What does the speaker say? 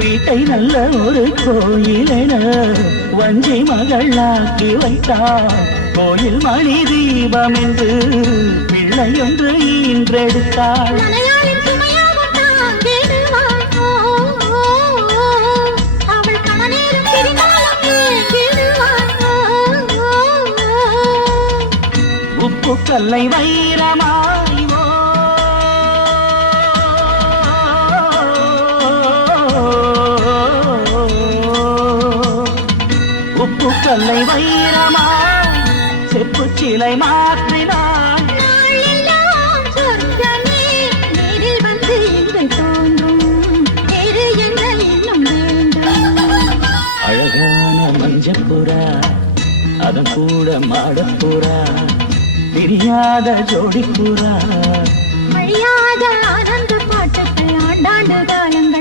வீட்டை நல்ல ஒரு கோயிலென வஞ்சி மகளாக்கி வைத்தார். கோயில் மணி தீபம் என்று பிள்ளையொன்று ஈன்றெடுத்தாள். உப்பு கல்லை வைரமாய் உப்பு கல்லை வைரமாய் செப்பு சிலை மாற்றினாள். அழகான மஞ்சப்புறா அதன் கூட மாடப்புறா பிரியாத ஜோடிப்புறா மழியாத ஆனந்த பாட்டுக்கு ஆண்டாண்டு காலங்கள்